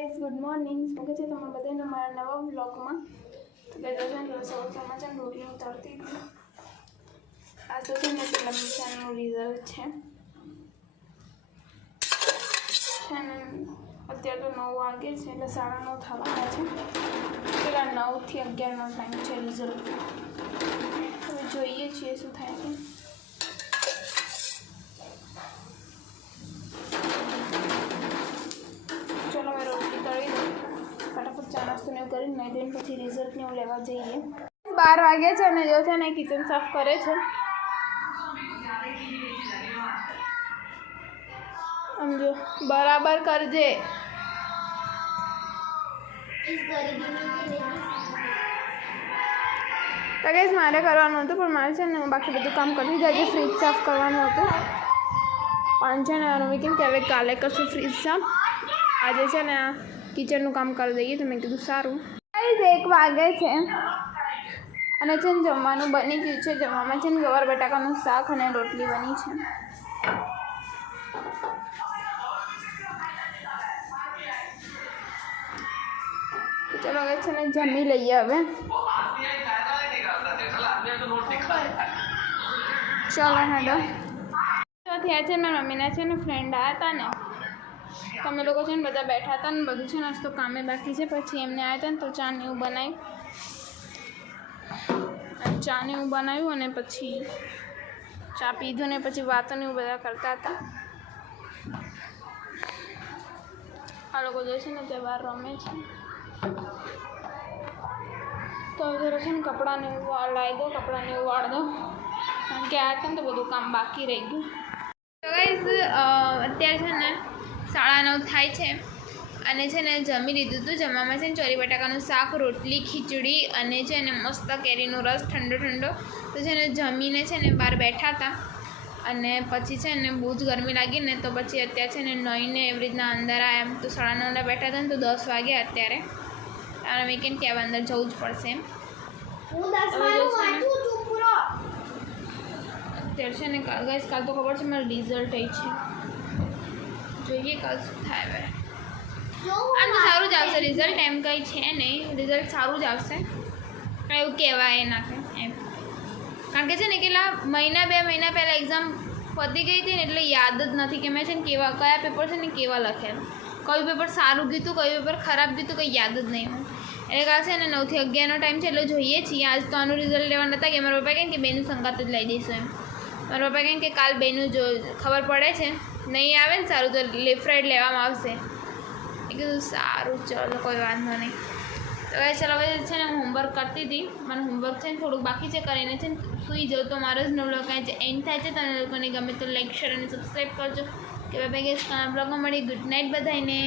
Guys good morning स्वागत है તમારા બધાનો મારા નવા વ્લોગમાં। તો ગાઈસ સમાચાર રોટલી ઉતારતી હતી। આ તો છે ને પેલા મિશાનનું રિઝલ્ટ છે અત્યારે તો 9 વાગે છે એટલે 9:30 થવાના છે। પેલા 9 થી 11નો ટાઈમ છે રિઝલ્ટ। હવે જોઈએ છીએ શું થાય છે। चलो मैं रोटी तड़ी फटाफट चा नास्तो ने कर नहीं दिन पी रिजल्ट ने लेवा जाइए। 12 वागे छे ने जो छे ने किचन साफ करे छे समझो बराबर करजे। तो गाइस मारे करवानुं हतुं पण मारे छे ने बाकी बधुं काम करी दीधुं। आज फ्रीज साफ करवानुं हतुं पण छे ने रवि केम के हवे काले करशुं फ्रीज साफ। आज है ने किचन नु काम कर दईए तो मैं कीधुं सारूं। 1 वागे छे अने छे ने जमवानुं बनी गयुं छे। जमवामां छे ने गवार बटाकानुं शाक अने रोटली बनी छे। चलो હવે છે ને જમી લઈએ હવે। चलो हेडो तो थया छे ने मम्मीना छे ने फ्रेंड आया था ने તમે લોકો છે ને બધા બેઠા હતા ને બધું છે ને તો કામે બાકી છે। પછી એમને આવ્યા હતા ને તો ચા ને એવું બનાવ્યું અને પછી ચા પીધું ને પછી વાતો ને એવું બધા કરતા હતા। આ લોકો જે છે ને તે બહાર રમે છે। તો જરા છે ને કપડાને એવું લાવી દો, કપડાને એવું વાળ દો કારણ કે આ હતા ને તો બધું કામ બાકી રહી ગયું। તો ગાઈસ અત્યારે છે ને 9:30 થાય છે અને છે ને જમી લીધું હતું। જમવામાં છે ને ચોરી બટાકાનું શાક, રોટલી, ખીચડી અને છે ને મસ્ત કેરીનો રસ ઠંડો ઠંડો। તો છે ને જમીને છે ને બહાર બેઠા હતા અને પછી છે ને બહુ જ ગરમી લાગી ને તો પછી અત્યારે છે ને નાઈને એવી રીતના અંદર આવ્યા। તો 9:30 બેઠા હતા ને તો 10 વાગ્યા અત્યારે અને વીકેન્ડ કે હવે અંદર જવું જ પડશે એમ। અત્યારે છે ને ગાઈસ કાલ તો ખબર છે મારું રિઝલ્ટ એ છે જોઈએ કાલ શું થાય। હવે આમ તો સારું જ આવશે રિઝલ્ટ, એમ કંઈ છે નહીં, રિઝલ્ટ સારું જ આવશે પણ એવું કહેવાય ના કે એમ કારણ કે છે ને કેટલા મહિના 2 મહિના પહેલાં એક્ઝામ પતી ગઈ હતી ને એટલે યાદ જ નથી કે મેં છે ને કેવા કયા પેપર છે ને કેવા લખેલું, કયું પેપર સારું ગયું હતું કયું પેપર ખરાબ ગયું હતું કંઈ યાદ જ નહીં હોય। એટલે કાલ છે ને 9 થી 11નો ટાઈમ છે એટલે જોઈએ છીએ। આજ તો આનું રિઝલ્ટ લેવાના હતા કે મારા પપ્પા કહે કે બેનું સંગાત જ લઈ દઈશું એમ। મારા પપ્પા કહે કે કાલ બેનું જો ખબર પડે છે નહીં આવે ને સારું તો લેફ્ટ રાઈટ લેવામાં આવશે। એ કીધું સારું ચલો કોઈ વાંધો નહીં। તો હવે ચાલો હવે છે ને હું હોમવર્ક કરતી હતી, મને હોમવર્ક છે ને થોડુંક બાકી છે કરીને છે ને સૂઈ જાઉં। તો મારો જ બ્લોગ કાંઈ છે એન્ડ થાય છે। તમને લોકોને ગમે તો લાઈક શેર અને સબસ્ક્રાઈબ કરજો કે બાય ગાઈસ, બ્લોગમાં મળી। ગુડ નાઇટ બધાને।